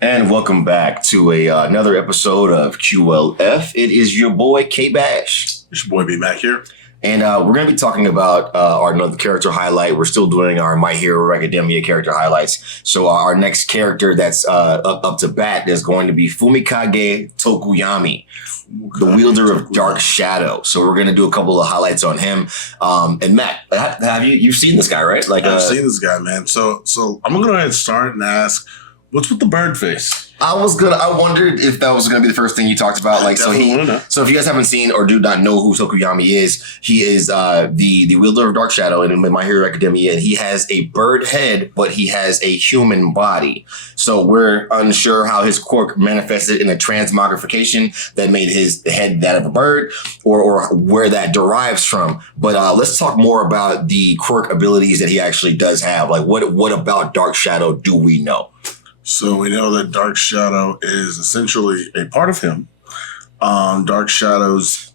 And welcome back to another episode of QLF. It is your boy K-Bash. It's your boy B-Mac here. And we're going to be talking about our another character highlight. We're still doing our My Hero Academia character highlights. So our next character that's up to bat is going to be Fumikage Tokoyami, the wielder of Dark Shadow. So we're going to do a couple of highlights on him. And Matt, have you've seen this guy, right? I've seen this guy, man. So I'm going to go ahead and start and ask, what's with the bird face? I wondered if that was going to be the first thing you talked about. So if you guys haven't seen or do not know who Tokoyami is, he is the wielder of Dark Shadow in My Hero Academia, and he has a bird head, but he has a human body. So we're unsure how his quirk manifested in a transmogrification that made his head that of a bird, or where that derives from. But let's talk more about the quirk abilities that he actually does have. Like, what about Dark Shadow do we know? So we know that Dark Shadow is essentially a part of him. Dark Shadow's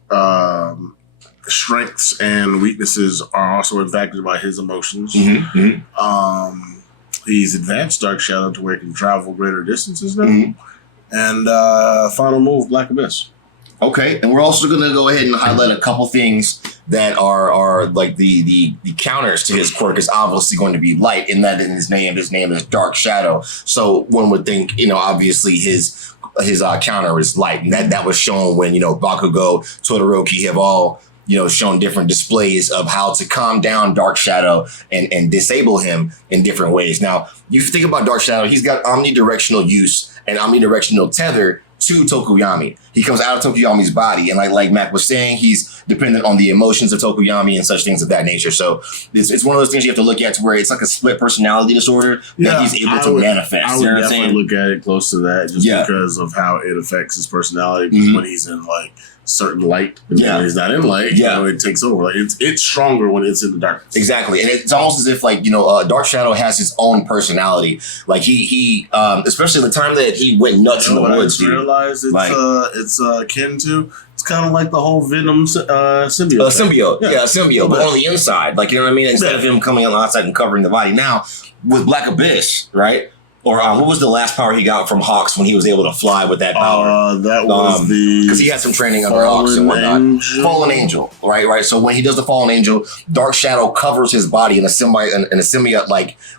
strengths and weaknesses are also impacted by his emotions. Mm-hmm. He's advanced Dark Shadow to where he can travel greater distances now. Mm-hmm. And final move, Black Abyss. Okay, and we're also going to go ahead and highlight a couple things that are like the counters to his quirk is obviously going to be light, in that in his name is Dark Shadow. So one would think, obviously his counter is light, and that was shown when Bakugo, Todoroki have all shown different displays of how to calm down Dark Shadow and disable him in different ways. Now, you think about Dark Shadow, he's got omnidirectional use and omnidirectional tether to Tokoyami. He comes out of Tokoyami's body, and like Mac was saying, he's dependent on the emotions of Tokoyami and such things of that nature. So it's one of those things you have to look at to where it's like a split personality disorder that he's able to manifest. I would definitely look at it close to that because of how it affects his personality. Because when he's in like certain light, and when he's not in light, it takes over. Like it's stronger when it's in the darkness. Exactly, and it's almost as if Dark Shadow has his own personality. Like he especially the time that he went nuts in the woods. I realized it's akin to. It's kind of like the whole Venom symbiote. Symbiote, symbiote, but on the inside, like what I mean. Instead of him coming on the outside and covering the body. Now with Black Abyss, right? Or what was the last power he got from Hawks when he was able to fly with that power? That was because he had some training under Hawks and whatnot. Fallen Angel, right. So when he does the Fallen Angel, Dark Shadow covers his body in a symbiote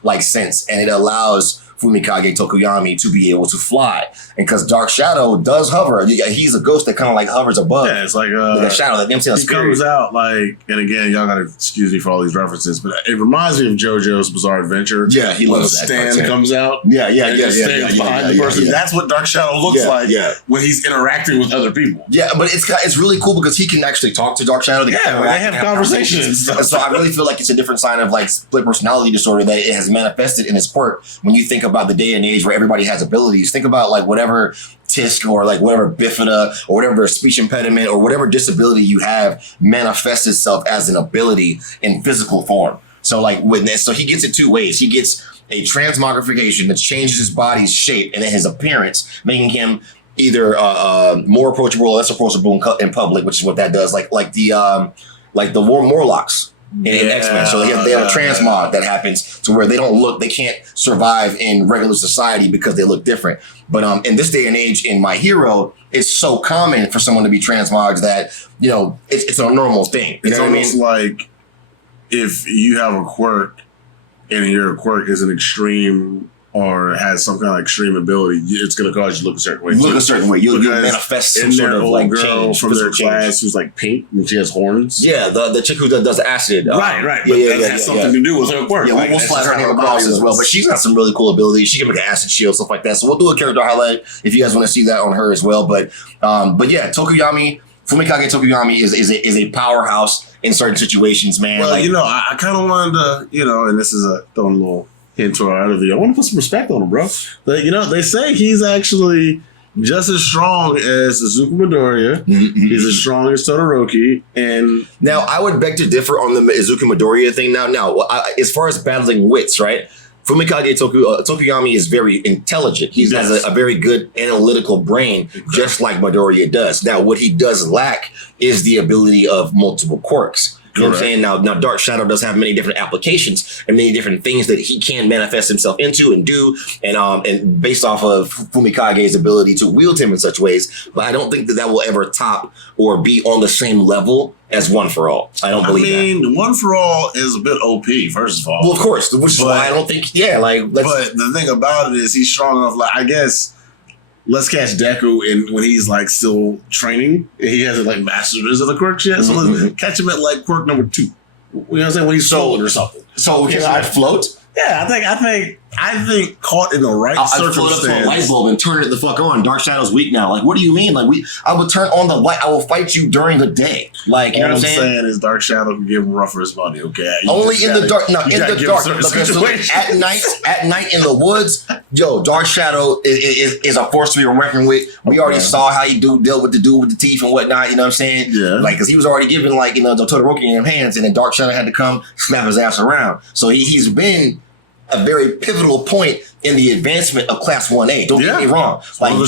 like sense, and it allows Fumikage Tokoyami to be able to fly. And because Dark Shadow does hover, he's a ghost that kind of like hovers above. Yeah, it's like the shadow that he comes out like, and again, y'all gotta excuse me for all these references, but it reminds me of JoJo's Bizarre Adventure. Yeah, he loves that. Stan comes out. Stands behind the person. That's what Dark Shadow looks like when he's interacting with other people. Yeah, but it's really cool because he can actually talk to Dark Shadow. They have conversations. So I really feel like it's a different sign of like split personality disorder that it has manifested in his quirk. When you think about the day and age where everybody has abilities, think about like whatever tisk or like whatever bifida or whatever speech impediment or whatever disability you have manifests itself as an ability in physical form. So like so he gets it two ways. He gets a transmogrification that changes his body's shape and his appearance, making him either more approachable or less approachable in public, which is what that does. Like the Morlocks in X-Men. So they have a transmog that happens to where they can't survive in regular society because they look different. But in this day and age in My Hero, it's so common for someone to be transmogged that, it's a normal thing. It's almost like if you have a quirk and your quirk is an extreme or has some kind of extreme ability, it's going to cause you to look a certain way. You'll manifest some sort of like girl change from their class who's like pink and she has horns. Yeah, the chick who does acid. Right. But that has something to do with her quirk. Yeah, we'll slide her name across as well. But she's got some really cool abilities. She can make an acid shield, stuff like that. So we'll do a character highlight if you guys want to see that on her as well. But yeah, Fumikage Tokoyami is a powerhouse in certain situations, man. Well, I kind of wanted to, and this is throwing a little into our interview. I want to put some respect on him, bro. But, they say he's actually just as strong as Izuku Midoriya. Mm-hmm. He's as strong as Todoroki. And now I would beg to differ on the Izuku Midoriya thing. Now, as far as battling wits, right? Fumikage Tokoyami is very intelligent. He has a very good analytical brain, just like Midoriya does. Now, what he does lack is the ability of multiple quirks. You know what I'm saying? Now Dark Shadow does have many different applications and many different things that he can manifest himself into and do, and based off of Fumikage's ability to wield him in such ways. But I don't think that will ever top or be on the same level as One for All. I don't believe that. I mean, One for All is a bit OP, first of all. Well, of course, which is why I don't think, but the thing about it is he's strong enough, like, I guess, let's catch Deku when he's, like, still training. He hasn't, like, mastered his other quirks yet, so let's catch him at, like, quirk number 2. You know what I'm saying? When he's stolen or something. So can I float? Yeah, I think caught in the right circumstance. I'll float up to a light bulb and turn it the fuck on. Dark Shadow's weak now. Like, what do you mean? Like, I will turn on the light. I will fight you during the day. Like, you know what I'm saying? Is Dark Shadow can give him rough for his money. Okay, only in the dark. No, in the dark. So at night in the woods, yo, Dark Shadow is a force to be reckoned with. We already saw how he dealt with the dude with the teeth and whatnot. You know what I'm saying? Yeah. Like, because he was already given, like, you know, the Todoroki in his hands, and then Dark Shadow had to come snap his ass around. So he's been a very pivotal point in the advancement of Class 1A. Don't get me wrong. Like, you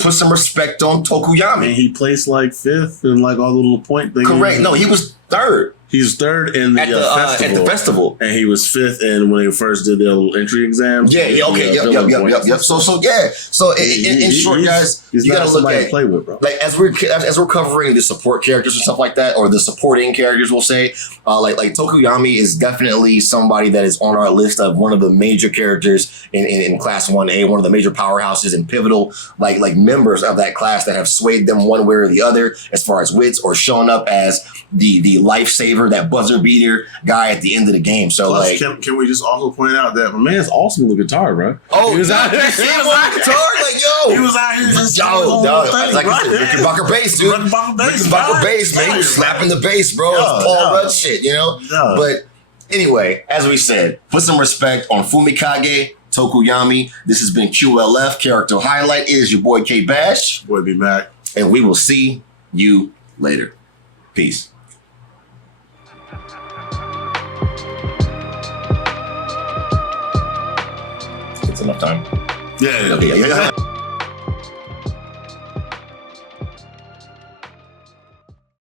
put some respect on Tokoyami. And he placed like 5th in like all the little point things. Correct. No, he was 3rd. He's 3rd in the festival. At the festival. And he was 5th in when they first did their little entry exams. Yeah, okay, yep. So in short, guys, you gotta look at, play with, bro. Like, as we're covering the support characters and stuff like that, or the supporting characters, we'll say, like Tokoyami is definitely somebody that is on our list of one of the major characters in Class 1A, one of the major powerhouses and pivotal like members of that class that have swayed them one way or the other as far as wits, or shown up as the lifesaver, that buzzer beater guy at the end of the game. So, plus, like, can we just also point out that my man's awesome with guitar, bro? Oh, he was out here with guitar, like, yo, he was out here just like Rickenbacker bass, dude. Rickenbacker bass, man. He was slapping the bass, bro. It's Paul Rudd shit, you know. But anyway, as we said, put some respect on Fumikage Tokoyami. This has been QLF Character Highlight. It is your boy K Bash. Boy, be back, and we will see you later. Peace. It's enough time. Yeah. Okay, yeah.